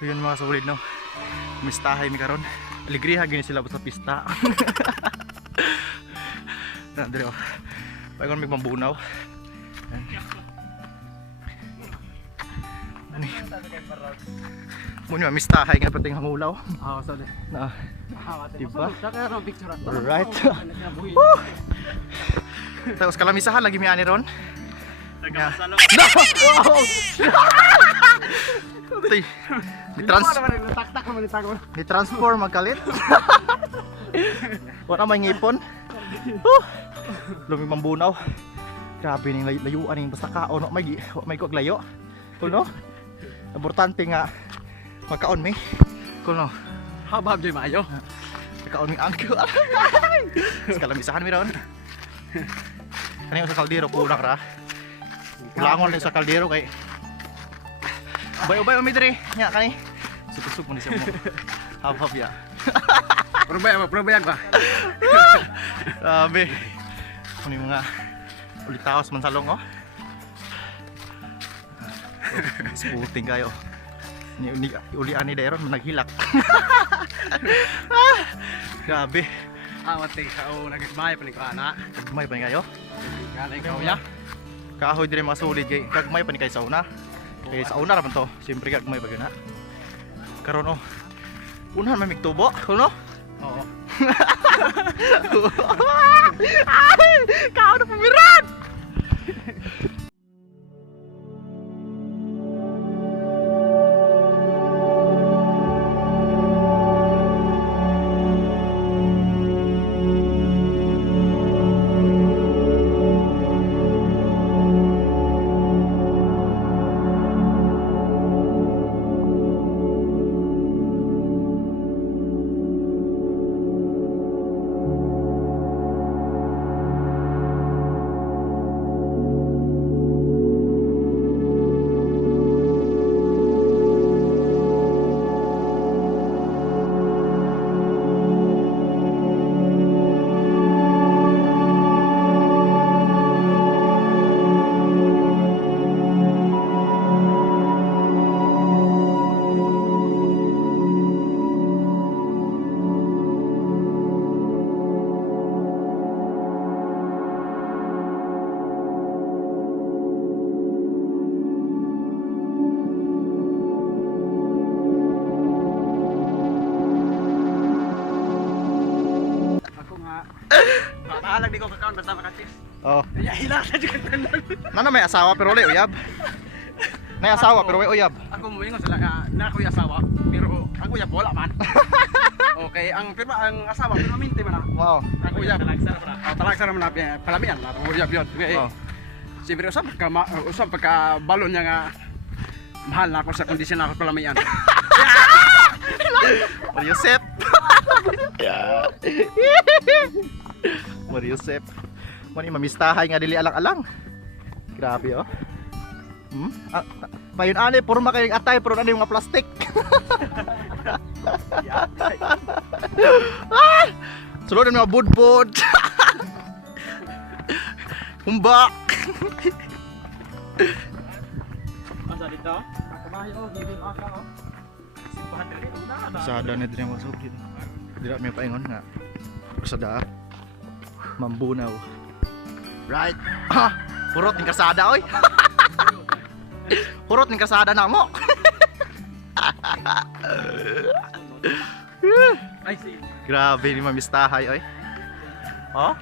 So yun mga solid no. Mistahay mi karon. Aligriha gini sila sa pista. Na dire oh. Pagon mig mambunaw. Muna mistahay nga pating hamulaw. Oo, sorry. Na. Diba? Picture. Alright. Tapos kalamisahan lagi mi ani ron. Nagkasalong. Wow! Tak naman itago. Ni transform magkalit. Wala may ngipon. Lumi mambunaw. Grabe ning layuan ning basta kaon may ko aglayo. Kuno? Importante nga magkaon mi. Kuno? Habab jay maayo. Magkaon mi angko. Kalamisahan mi ron. Kani sa kaldero pulang ra. Pulangon sa kaldero kay Ubay-ubay umi diri. Nya kani. Suk-suk mo ni sa mo. Hab-hab ya. Probayan ba? Sabi. Kuni mga ulitaos man salong oh. Sputing kayo. Ni uli ani dayron naghilak. Grabe. Awate kao nagmay pa ni ko ana. Kagmay pa ni kayo. Galing kao ya. Kahoy dire masulid kay kagmay pa ni kay sauna. Kay sauna ra man to. Siyempre kagmay pa gyud na. Karon oh. Unahan may migtubo, kuno? Oo. Ay, kau na pumiran. Paalag di ko kakaon basta makachis. Oh. Ya hilak na jud tanan. Nana may asawa pero wala uyab. May asawa pero wala uyab. Ako moingon sila nga na ako asawa pero ang uyab wala man. Okay, ang pirma ang asawa pero minti man. Wow. Ang uyab talagsara man. Talagsara man palamian na uyab yun. Oh. Siyempre usap pagka balon niya nga mahal na ako sa kondisyon na ako palamian. Mariusep. Mariusep. Mani mamistahay nga dili alang-alang. Grabe oh. Mayon ani puro makay atay pero ano yung mga plastic. Sulod ng mga budbud. Humbak. Asa dito? Kamahi oh, gibin aka oh. Simbahan diri una. Sada na din masuk dito. Dira may paingon nga. Sada. Mambunaw. Right. Ah, purot ning kasada oy. Purot ning kasada na mo. Ay si. Grabe ni mamistahay oy. Oh?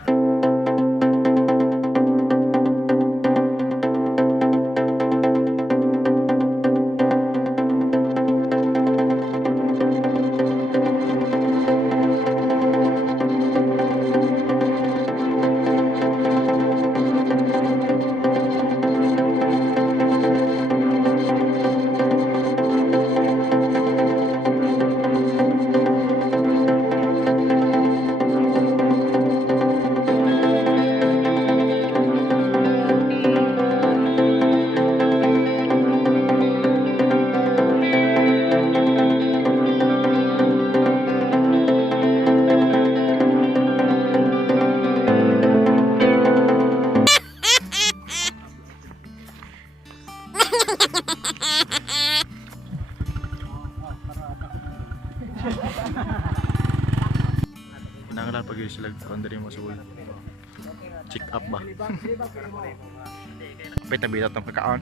Kinahanglan pag yun sila kung mo sa ulo. Check up ba? Pita-bita itong kakaon.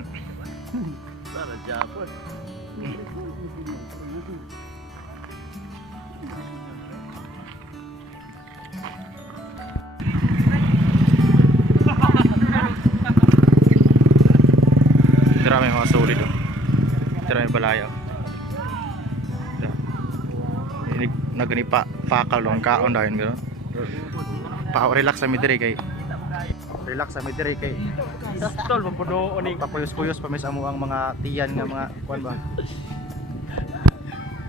Para Japon. Tira may mga solid oh. Tira may balaya. Nagani pakal lang kaon dahil gano'n. Relax sa midiri kay. Relax sa midiri kay. Tol mampuno oning Papuyos-puyos pa mis amo ang mga tiyan nga mga kuan ba.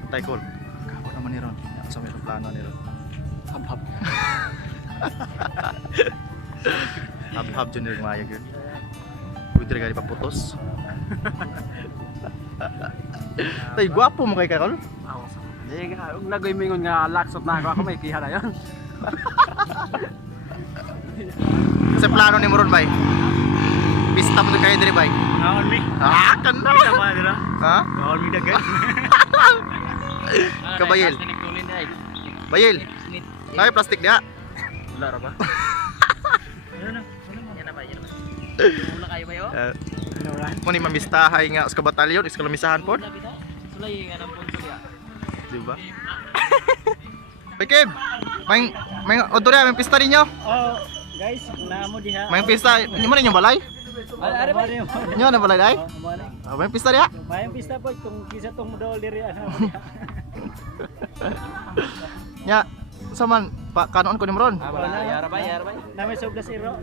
Taykol. Kako naman ni ron. Sa may plano ni ron. hab-hab. Hab-hab dyan rin mayag yun. Pwede rin gani paputos. Tay, gwapo mo kay Karol. Hindi nga, kung nagoy mingon nga laksot na ako may kiha na yun. Sa plano ni Moron bay. Pista mo kayo diri bay. Ngaon mi. Ah, kanda. Sama dira. Ha? Ngaon mi dagay. Kabayil. Bayil. Ay plastik dia. Wala ra ba? Yan na ba? Wala kayo ba yo? Mo ni mamistahay nga sa kabatalyon, is kalamisahan pod. Sulay nga nang punto dia. Diba? Bekeb, may odore may pista ninyo. Oh, guys, naamo diha. May pista, inyo man inyong balay? Are ba? Inyo na balay dai? May pista diha? May pista po kung kisa tong modal diri ana. Nya, saman pa kanon ko ni Moron. Wala yara ba? Nami sobra zero.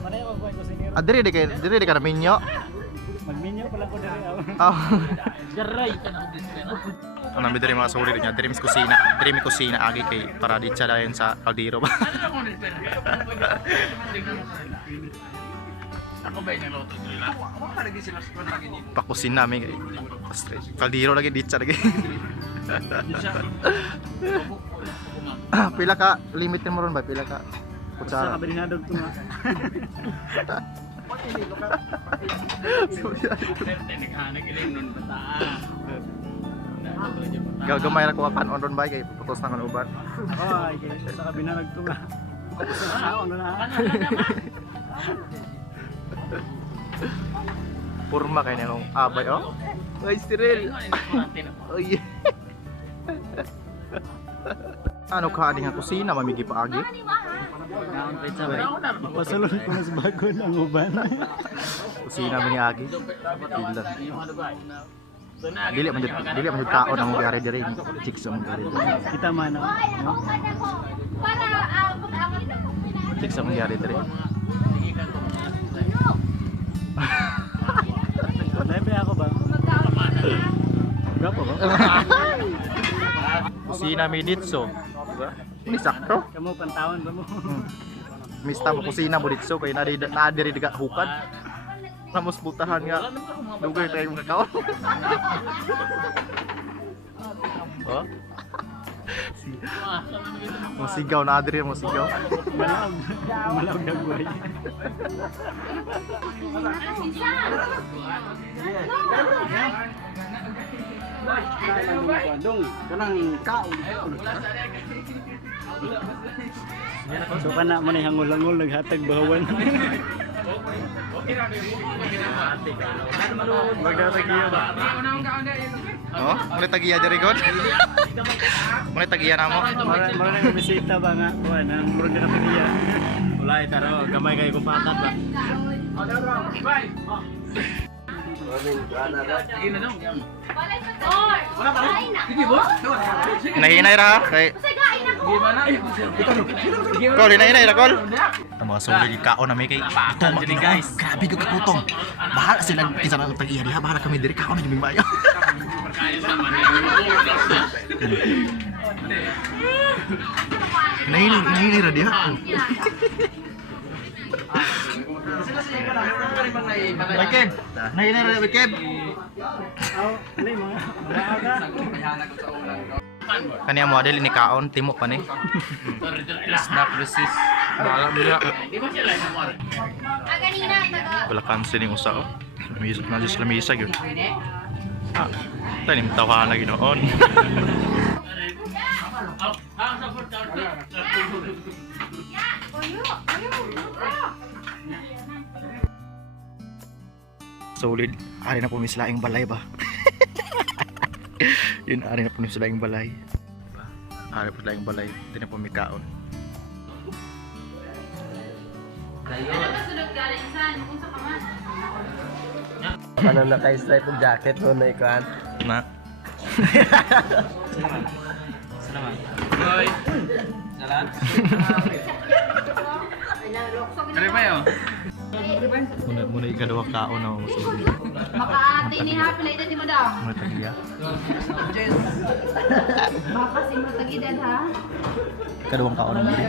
Mare ko ko siniro. Adiri di ka na minyo. Magminyo pala ko diri. Oh. Garay. Ang nami diri mga sulit niya, diri mis kusina, diri mi kusina agi kay para di siya dayon sa kaldero ba. Ako ba yung loto nila? Ako lagi sila sa lagi ni. Pakusin namin kay kaldero lagi di siya lagi. Pila ka limit ni Moron ba? Pila ka kutsara? Sa kabinadog to nga. Gamay ra ko akan on ron bay kay putos na kan uban. Ay, sa kabinadog to nga. Sa ano na. Purma kay nung abay oh. Ay steril. Oy. Ano ka ading nga kusina mamigi paagi? Pasulon ko mas bago ng uban. Kusina man ni agi. Dili man jud kaon ang gari diri chicks ang gari. Kita man no. Chicks ang gari diri. Lebe ako ba? Gapo ba? Kusina mi ditso. Ini sakto. Kamu pantawon ba mo? Mista mo kusina mo ditso kay na diri diga hukad. Namos butahan nga dugay tayo mga kaon. Oh. Musigaw na diri musigaw. Malawag na buhay. Dong, kanang kaon. So kana man ay hangol-hangol naghatag bahawan. Magdatag iya ba? Oh, mulai tagiya diri god. Mulai tagiya na mo. Mara nang bisita ba nga kuan ang murag na tagiya. Wala taro gamay kay kumpatat ba. Hinahinay ra kay Kol, hinahinay ra kol. Ang mga sulit kaon na may kay patong diri guys. Grabe ka katutong. Bahala sila kinsa nang tagiya diha, bahala kami diri kaon na jud mayo. Hinahinay ra diha. Bekeb, hinahinay ra Bekeb. Alay mo. Kaniya mo adil ni kaon timok pa ni. Snap resist. Balam dia. Wala kansi ning usa oh. Lamisag na Diyos, lamisag yun. Tanim tawa na ginoon. Solid. Ari na po may silaing balay ba? Yun, ari na po may silaing balay. Ari po silaing balay. Hindi na po may kaon. Ano ba sulod galing saan? Kung sa kaman? Ano naka-stripe yung jacket mo na ikuan? Na. Salamat. Hoy. Salat. Kali pa yun? Muna ikadawa kaon na masulid. Makaati ni Happy na edad mo daw. Muna tagiya. Baka si mo tag-edad ha? Ikadawang kaon na muli.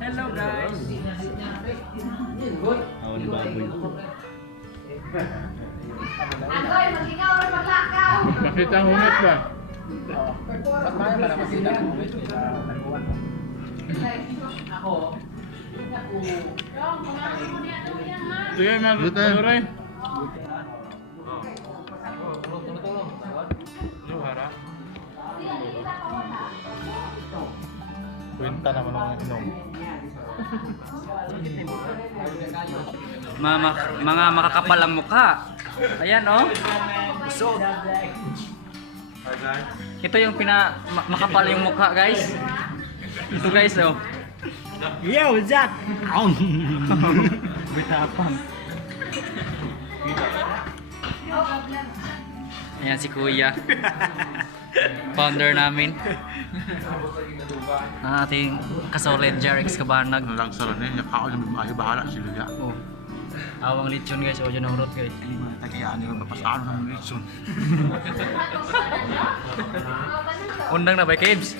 Hello guys. Awan baboy. Agoy, mag-ingaw or maglakaw? Bakit ang hunat ba? Sige, mag-tuloy. Kwenta naman ang inom. Mga makakapal ang mukha. Ayan oh. Ito yung makapal yung mukha guys. Ito guys oh. Yo, Jack. Bitapang. Ayan si Kuya. Founder namin. Ang ating kasolid Jarix Kabanag. Lang sa ron eh, kaon yung ayaw bahala sila ya. Oh. Awang lechon guys, ojo ng rot guys. Tagiyaan yung papasaan ng litson. Undang na ba Kibs?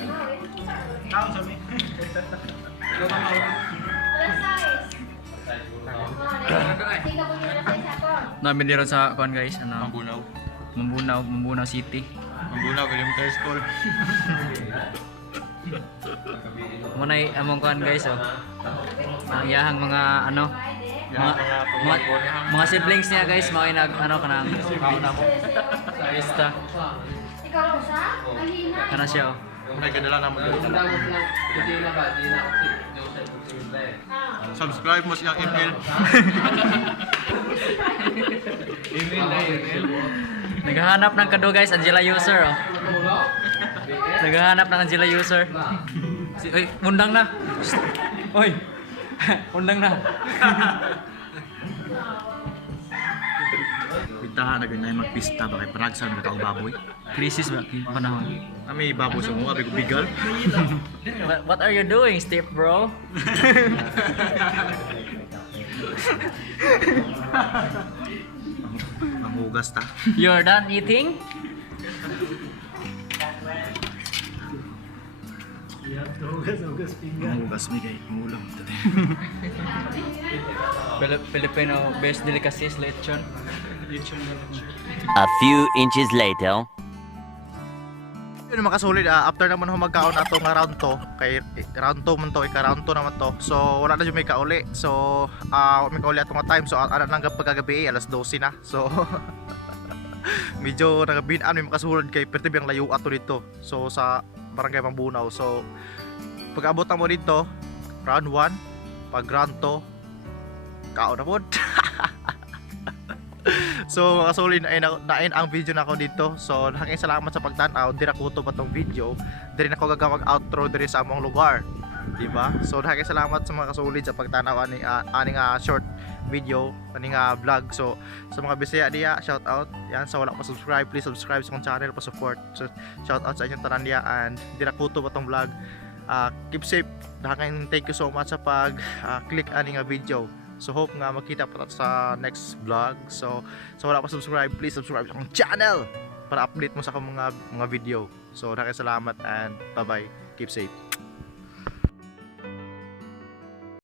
Namin dito sa kuan guys, ano? Mambunaw City. Mambunaw, elementary school. Muna among kuan guys oh. Ang iyahang mga ano, mga siblings niya guys, mga nag ano kanang kauna mo. Ista. Ikaw raw siya? Mahina. Kana siya oh. May kadala naman dito. Subscribe mo siyang email. Naghahanap ng kado guys, Angela user oh. Naghahanap ng Angela user. Oy, undang na. Oy. Undang na. Pintahan na ganyan magpista ba kay Paragsan na baboy. Crisis ba panahon? Kami baboy sa mga bigal. What are you doing, Steve bro? Mamugas ta. You're done eating? Mamugas mi kay mulam. Filipino best delicacies lechon. A few inches later. Yun mga kasolid, after naman ho magkaon ato nga round to, kay round 2 man to, round 2 naman to. So wala na jud may kauli. So may kauli ato nga time. So ana nang pagkagabi alas 12 na. So medyo nagabinan may makasulod kay perti biyang layo ato dito. So sa barangay Mambunaw. So pag abot na mo dito, round 1, pag round 2, kaon na pod. So mga solid, nain ang video na ako dito. So laking salamat sa pagtanaw. Dira ko to pa tong video. Diri na ko gagawag outro diri sa among lugar, diba? So laking salamat sa mga kasolid sa pagtanaw aning short video, aning vlog. So sa mga Bisaya diya, shout out. Yan, sa wala pa subscribe, please subscribe sa akong channel pa support. So shout out sa inyong tanan diya, and dira ko to pa tong vlog. Keep safe. Thank you so much sa pag click aning video. So hope nga makita pa sa next vlog. So wala pa subscribe, please subscribe sa akong channel para update mo sa akong mga video. So, salamat and bye-bye. Keep safe.